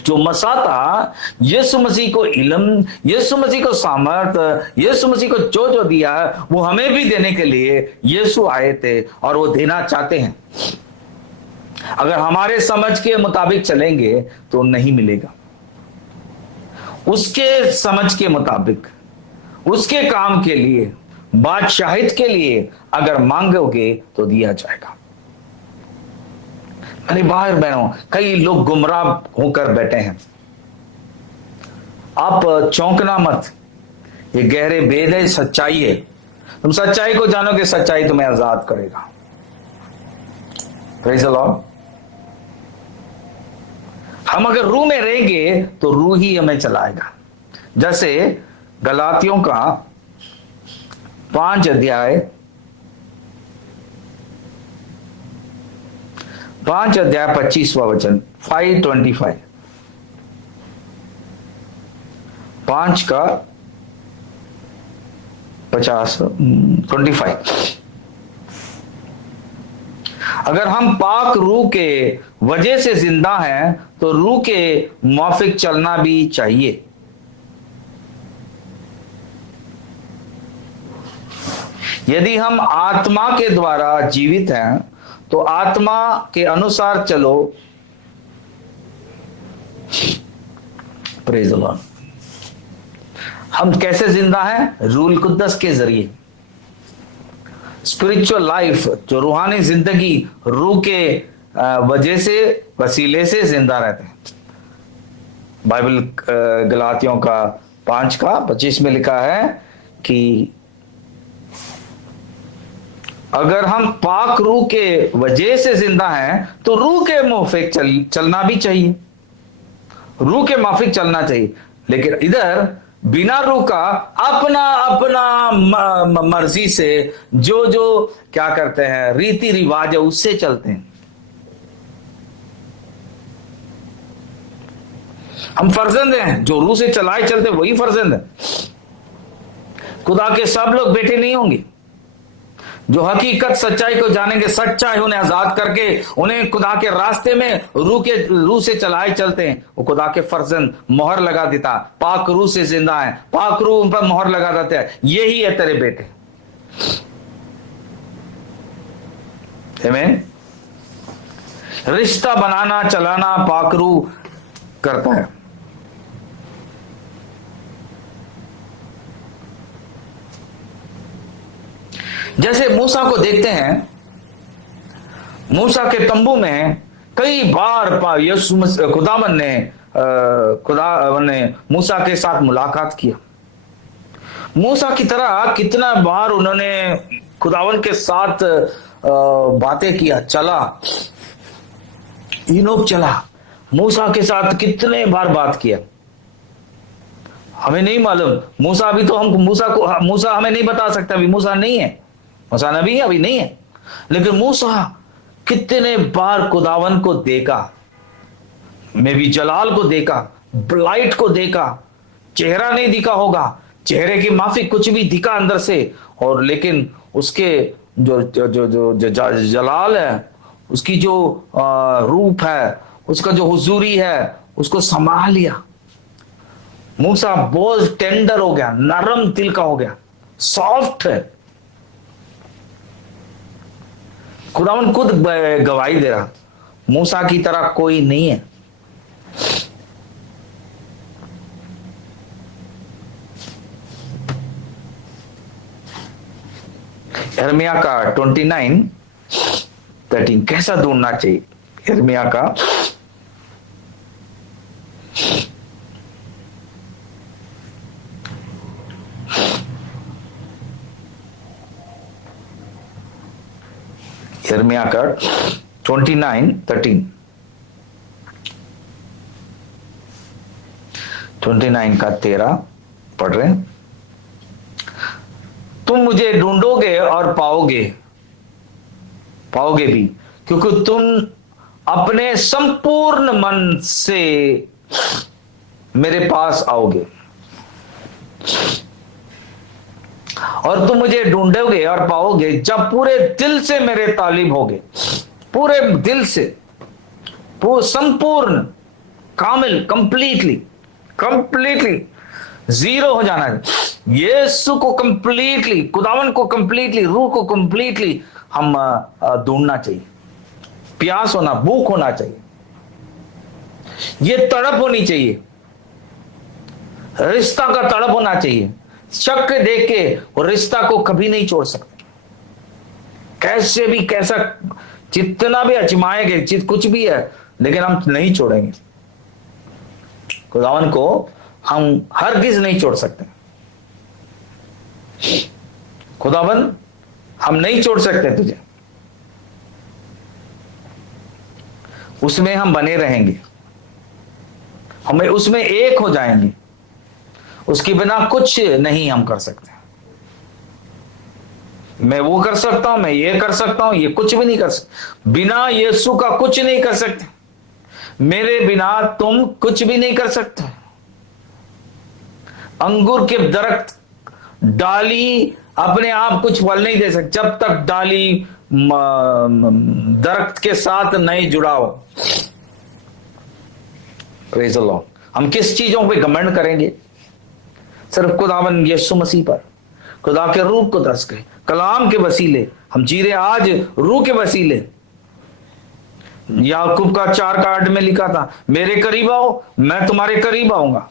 जो मसा था, यीशु मसीह को इल्म, यीशु मसीह को सामर्थ, यीशु मसीह को जो दिया है वो हमें भी देने के लिए यीशु आए थे और वो देना चाहते हैं। अगर हमारे समझ के मुताबिक चलेंगे तो नहीं मिलेगा, उसके समझ के मुताबिक, उसके काम के लिए, बादशाहित के लिए अगर मांगोगे तो दिया जाएगा। अरे बाहर बहनों, कई लोग गुमराह होकर बैठे हैं। आप चौंकना मत, ये गहरे भेद है, सच्चाई है। तुम सच्चाई को जानोगे, सच्चाई तुम्हें आजाद करेगा। Praise the Lord. हम अगर रूह में रहेंगे तो रूह ही हमें चलाएगा। जैसे गलातियों का 5 अध्याय 25वां वचन, 5:25, 5 का 25। अगर हम पाक रूह के वजह से जिंदा हैं तो रूह के मुआफिक चलना भी चाहिए। यदि हम आत्मा के द्वारा जीवित हैं तो आत्मा के अनुसार चलो। Praise the Lord. हम कैसे जिंदा हैं? रूल कुद्दस के जरिए। स्पिरिचुअल लाइफ, जो रूहानी जिंदगी, रूह के वजह से, वसीले से जिंदा रहते हैं। बाइबल गलातियों का 5 का 25 में लिखा है कि अगर हम पाक रूह के वजह से जिंदा हैं तो रूह के मुआफिक चलना भी चाहिए, रूह के माफिक चलना चाहिए। लेकिन इधर बिना रूह का अपना मर्जी से जो क्या करते हैं, रीति रिवाज है, उससे चलते हैं। हम फर्जंद हैं, जो रूह से चलाए चलते वही फर्जंद है। खुदा के सब लोग बेटे नहीं होंगे। जो हकीकत सच्चाई को जानेंगे, सच्चाई उन्हें आजाद करके उन्हें खुदा के रास्ते में रूह से चलाए चलते हैं, वो खुदा के फर्जंद मोहर लगा देता। पाक रूह से जिंदा है, पाक रूह उन पर मोहर लगा देता है, यही है तेरे बेटे। आमीन। रिश्ता बनाना चलाना पाक रूह करता है। जैसे मूसा को देखते हैं, मूसा के तंबू में कई बार खुदावन ने मूसा के साथ मुलाकात किया। मूसा की तरह कितना बार उन्होंने खुदावन के साथ बातें किया, चला, इनोक चला, मूसा के साथ कितने बार बात किया। हमें नहीं मालूम, मूसा अभी तो हम मूसा हमें नहीं बता सकता, अभी मूसा नहीं है, मूसा नबी अभी नहीं है। लेकिन मूसा कितने बार खुदावन को देखा, मैं भी जलाल को देखा, लाइट को देखा। चेहरा नहीं दिखा होगा, चेहरे की माफी कुछ भी दिखा अंदर से, और लेकिन उसके जो जलाल है, उसकी जो रूप है, उसका जो हुजूरी है, उसको संभाल लिया। मूसा बहुत टेंडर हो गया, नरम दिल का हो गया, सॉफ्ट है। खुदावन खुद गवाही दे रहा, मूसा की तरह कोई नहीं है। यिर्मयाह का 29:13 कैसा ढूंढना चाहिए? यिर्मयाह का 29:13 29 का 13 पढ़ रहे हैं। तुम मुझे ढूंढोगे और पाओगे, पाओगे भी, क्योंकि तुम अपने संपूर्ण मन से मेरे पास आओगे। और तुम मुझे ढूंढोगे और पाओगे जब पूरे दिल से मेरे तालिब होगे। पूरे दिल से, संपूर्ण, कामिल, कंप्लीटली, कंप्लीटली जीरो हो जाना है। यीशु को कंप्लीटली, खुदावन को कंप्लीटली, रूह को कंप्लीटली हम ढूंढना चाहिए। प्यास होना, भूख होना चाहिए, ये तड़प होनी चाहिए, रिश्ता का तड़प होना चाहिए। शक देख के और रिश्ता को कभी नहीं छोड़ सकते, कैसे भी, कैसा जितना भी अजमाएंगे, कुछ भी है, लेकिन हम नहीं छोड़ेंगे। खुदावन को हम हरगिज नहीं छोड़ सकते। खुदावन हम नहीं छोड़ सकते तुझे, उसमें हम बने रहेंगे, हमें उसमें एक हो जाएंगे। उसके बिना कुछ नहीं हम कर सकते। मैं वो कर सकता हूं, मैं ये कर सकता हूं, ये कुछ भी नहीं कर सकता। बिना यीशु का कुछ नहीं कर सकते। मेरे बिना तुम कुछ भी नहीं कर सकते। अंगूर के दरख्त, डाली अपने आप कुछ फल नहीं दे सकती जब तक डाली दरख्त के साथ नहीं जुड़ा हो। Praise the Lord. हम किस चीजों पे घमंड करेंगे? सिर्फ खुदावन यीशु मसीह पर, खुदा के रूप को दर्श के, कलाम के वसीले हम जी रहे। आज रूह के वसीले, याकूब का 4 में लिखा था, मेरे करीब आओ मैं तुम्हारे करीब आऊंगा।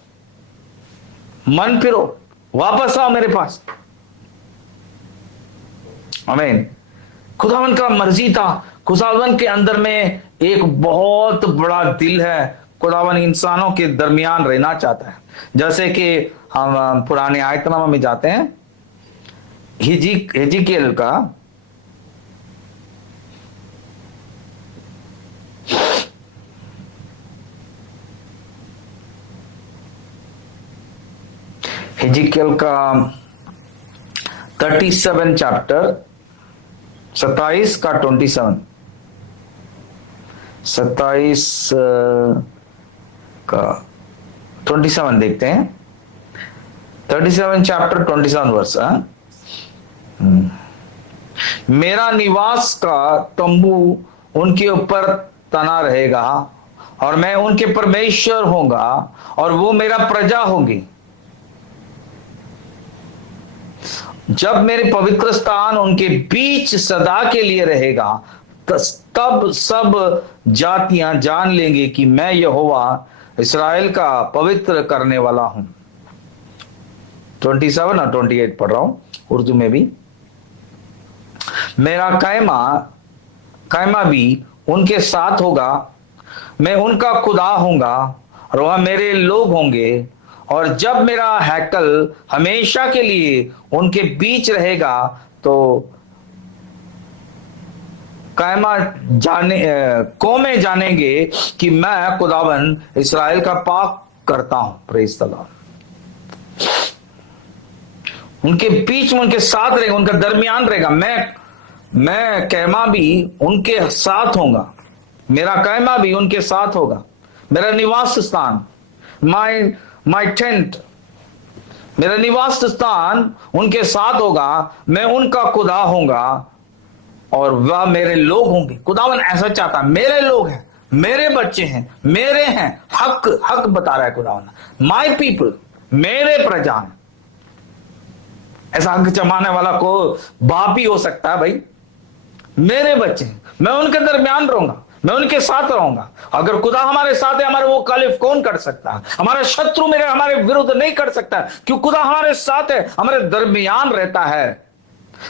मन फिरो, वापस आओ मेरे पास। आमीन। खुदावन का मर्जी था। खुदावन के अंदर में एक बहुत बड़ा दिल है। खुदावन इंसानों के दरमियान रहना चाहता है। जैसे कि हम पुराने आयतनामा में जाते हैं, हिजकिय्याल का हिजकिय्याल का 37 चैप्टर 27 का 27 का 27 देखते हैं। 37 चैप्टर 27 वर्ष। मेरा निवास का तंबू उनके ऊपर तना रहेगा और मैं उनके परमेश्वर होऊंगा और वो मेरा प्रजा होंगी। जब मेरे पवित्र स्थान उनके बीच सदा के लिए रहेगा, तब सब जातियां जान लेंगे कि मैं यहोवा इस्राएल का पवित्र करने वाला हूं। 27 और 28 पढ़ रहा हूं उर्दू में भी। मेरा कायमा भी उनके साथ होगा, मैं उनका खुदा होऊंगा और वह मेरे लोग होंगे। और जब मेरा हैकल हमेशा के लिए उनके बीच रहेगा, तो कौमें जानेंगे कि मैं खुदावन इस्राएल का पाक करता हूं। Praise the Lord. उनके बीच में, उनके साथ रहेगा, उनका दरमियान रहेगा। मैं कैमा भी उनके साथ होगा, मेरा कैमा भी उनके साथ होगा। मेरा निवास स्थान, माई टेंट, मेरा निवास स्थान उनके साथ होगा। मैं उनका खुदा होऊंगा और वह मेरे लोग होंगे। खुदावन ऐसा चाहता, मेरे लोग हैं, मेरे बच्चे हैं, मेरे हैं। हक बता रहा है खुदावन, माई पीपल, मेरे प्रजा हैं। ऐसा हक जमाने वाला को बाप ही हो सकता है भाई। मेरे बच्चे हैं, मैं उनके दरमियान रहूंगा, मैं उनके साथ रहूंगा। अगर खुदा हमारे साथ है, हमारे वो कालिफ कौन कर सकता है? हमारा शत्रु मेरे हमारे विरुद्ध नहीं कर सकता, क्यों? खुदा हमारे साथ है, हमारे दरमियान रहता है।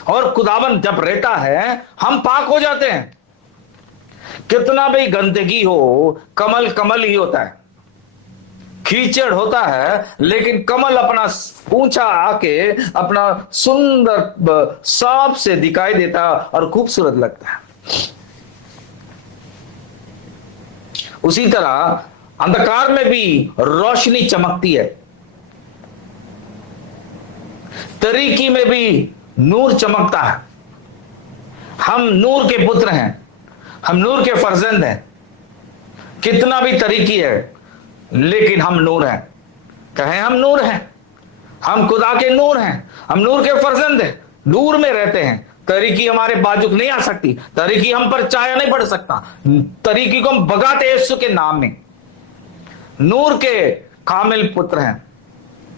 और खुदावन जब रहता है, हम पाक हो जाते हैं। कितना भी गंदगी हो, कमल कमल ही होता है। कीचड़ होता है, लेकिन कमल अपना ऊंचा आके अपना सुंदर साफ से दिखाई देता और खूबसूरत लगता है। उसी तरह अंधकार में भी रोशनी चमकती है, तरीकी में भी नूर चमकता है। हम नूर के पुत्र हैं, हम नूर के फर्जंद हैं। कितना भी तरीकी है लेकिन हम नूर हैं। कहें हम नूर हैं, हम खुदा के नूर हैं, हम नूर के फर्जंद हैं, नूर में रहते हैं। तरीकी हमारे बाजुक नहीं आ सकती, तरीकी हम पर चाया नहीं पड़ सकता, तरीकी को हम भगाते यीशु के नाम में। नूर के कामिल पुत्र हैं।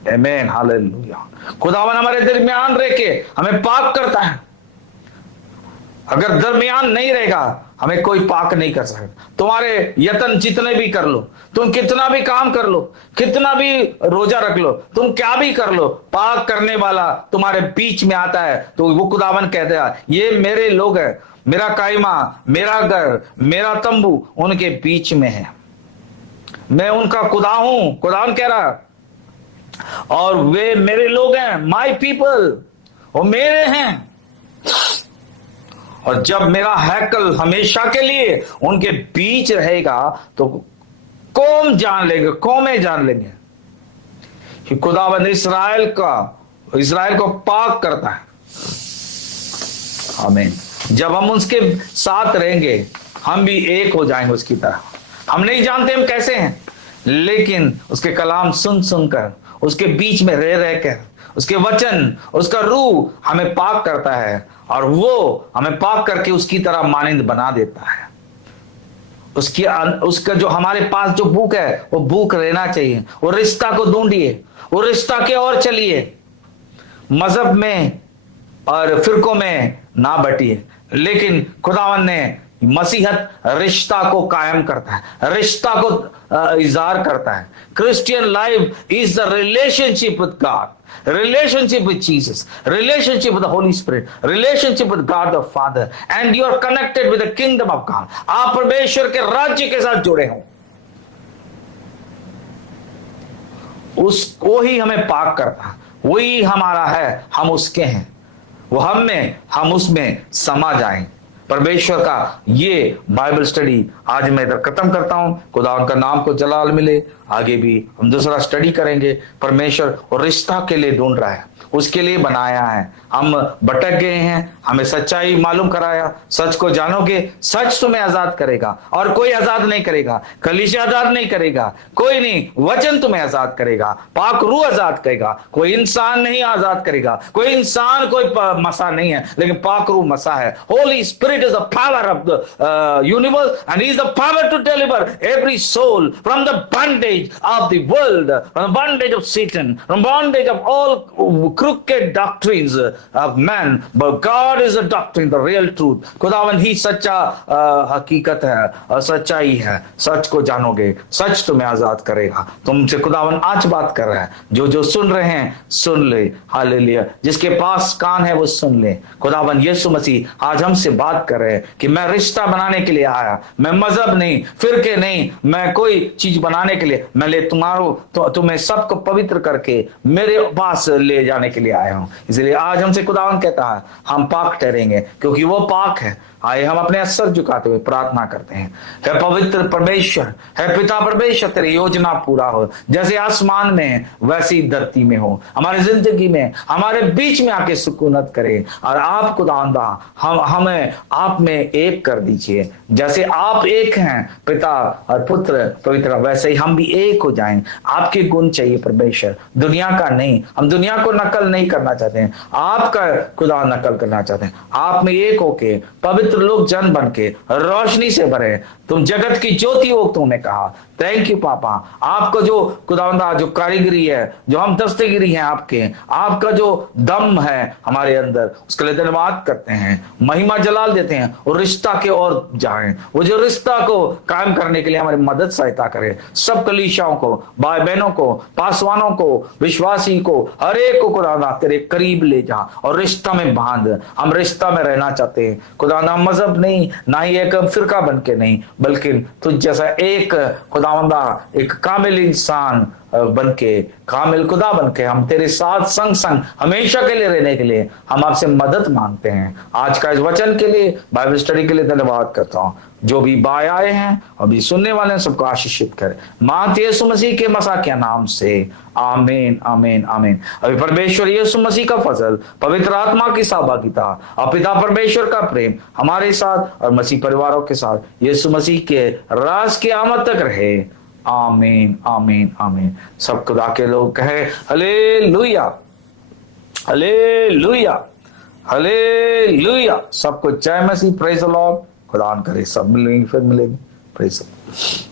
आमीन, हालेलुया। खुदावन हमारे दरमियान रह के हमें पाक करता है। अगर दरमियान नहीं रहेगा हमें कोई पाक नहीं कर सकता। तुम्हारे यत्न जितने भी कर लो, तुम कितना भी काम कर लो, कितना भी रोजा रख लो, तुम क्या भी कर लो, पाक करने वाला तुम्हारे बीच में आता है। तो वो खुदावन कहते हैं ये मेरे लोग हैं, मेरा कायमा, मेरा घर, मेरा तंबू उनके बीच में है, मैं उनका खुदा हूं। खुदावन कह रहा है और वे मेरे लोग हैं, माय पीपल, वो मेरे हैं। और जब मेरा हैकल हमेशा के लिए उनके बीच रहेगा तो कौम जान लेंगे, कौमें जान लेंगे कि खुदावंद इस्राएल को पाक करता है। आमीन। जब हम उसके साथ रहेंगे हम भी एक हो जाएंगे उसकी तरह। हम नहीं जानते हम कैसे हैं, लेकिन उसके कलाम सुन सुनकर, उसके बीच में रह रहकर, उसके वचन, उसका रूह हमें पाक करता है और वो हमें पाक करके उसकी तरह मानिंद बना देता है। उसका जो हमारे पास जो भूख है वो भूख रहना चाहिए। वो रिश्ता को ढूंढिए, वो रिश्ता के और चलिए, मजहब में और फिरकों में ना बटिए। लेकिन खुदावन ने मसीहत रिश्ता को कायम करता है, रिश्ता को इज़हार करता है। Christian life is the relationship with God, relationship with Jesus, relationship with the Holy Spirit, relationship with God the Father, and you are connected with the kingdom of God. आप परमेश्वर के राज्य के साथ जुड़े हो। उसको ही हमें पाक करता है, वही हमारा है, हम उसके हैं। वो हम में, हम उसमें समा जाएं। परमेश्वर का ये बाइबल स्टडी आज मैं इधर खत्म करता हूं। खुदा उनका नाम को जलाल मिले। आगे भी हम दूसरा स्टडी करेंगे। परमेश्वर और रिश्ता के लिए ढूंढ रहा है, उसके लिए बनाया है। हम भटक गए हैं, हमें सच्चाई मालूम कराया। सच को जानोगे, सच तुम्हें आजाद करेगा और कोई आजाद नहीं करेगा। कलीसिया आजाद नहीं करेगा, कोई नहीं। वचन तुम्हें आजाद करेगा, पाक रूह आजाद करेगा। कोई इंसान नहीं आजाद करेगा, कोई इंसान कोई मसा नहीं है, लेकिन पाक रूह मसा है। Holy Spirit is the power of the universe and is the power to deliver every soul from the bondage of the world, from the bondage of Satan, from bondage of all crooked doctrines of man. But God is the doctrine, the real truth. खुदावन ही सच्चा हकीकत है और सच्चाई है। सच को जानोगे, सच तुम्हें आजाद करेगा। तुमसे खुदावन आज बात कर रहा है। जो जो सुन रहे हैं सुन ले। हालेलुया। जिसके पास कान है वो सुन ले। खुदावन यीशु मसीह आज हमसे बात कर रहे हैं कि मैं रिश्ता बनाने के लिए आया, मैं मजहब नहीं, फिरके नहीं, मैं कोई चीज बनाने के लिए, मैं ले तुम्हें सबको पवित्र करके मेरे पास ले जाने के लिए आया हूं। इसलिए आज हमसे खुदावन कहता है हम पाक ठहरेंगे क्योंकि वो पाक है। आए हम अपने सर झुकाते हुए प्रार्थना करते हैं। है पवित्र परमेश्वर, है पिता परमेश्वर, तेरी योजना पूरा हो, जैसे आसमान में वैसी धरती में हो। हमारी जिंदगी में, हमारे बीच में आके सुकूनत करे और आप खुदावंदा हमें आप में एक कर दीजिए। जैसे आप एक हैं पिता और पुत्र पवित्र, वैसे ही हम भी एक हो जाएं। आपके गुण चाहिए परमेश्वर, दुनिया का नहीं। हम दुनिया को नकल नहीं करना चाहते हैं, आपका खुदा नकल करना चाहते हैं। आप में एक होके पवित्र लोग जन बन के रोशनी से भरे। तुम जगत की ज्योति हो, तुमने कहा। थैंक यू पापा। आपका जो खुदावंदा जो कारीगरी है, जो हम दस्तगिरी हैं आपका जो दम है हमारे अंदर, उसके लिए धन्यवाद करते हैं, महिमा जलाल देते हैं। और रिश्ता के और जाएं, वो जो रिश्ता को कायम करने के लिए हमारी मदद सहायता करे। सब कलीसियाओं को, भाई बहनों को, पासवानों को, विश्वासी को, हर एक को खुदावंदा तेरे करीब ले जा और रिश्ता में बांध। हम रिश्ता में रहना चाहते हैं खुदावंदा, मजहब नहीं, ना ही एक फिरका बन के नहीं, बल्कि तुझ जैसा एक खुदावंदा, एक कामिल इंसान बन के, कामिल खुदा बन के हम तेरे साथ संग संग हमेशा के लिए रहने के लिए हम आपसे मदद मांगते हैं। आज का इस वचन के लिए, बाइबल स्टडी के लिए धन्यवाद करता हूँ। जो भी बाय आए हैं अभी सुनने वाले हैं सबको आशीषित करे, मांगते यीशु मसीह के मसा के नाम से, आमीन आमीन आमीन। अभी परमेश्वर यीशु मसीह का फजल, पवित्र आत्मा की सहभागिता और पिता परमेश्वर का प्रेम हमारे साथ और मसीह परिवारों के साथ यीशु मसीह के राज की आमद तक रहे। आमीन आमीन आमीन। सब खुदा के लोग कहे हालेलुया हालेलुया हालेलुया। सबको जय मसीह, प्रेज द लॉर्ड। खुदा करे सब मिलेंगे, फिर मिलेंगे। Praise the Lord.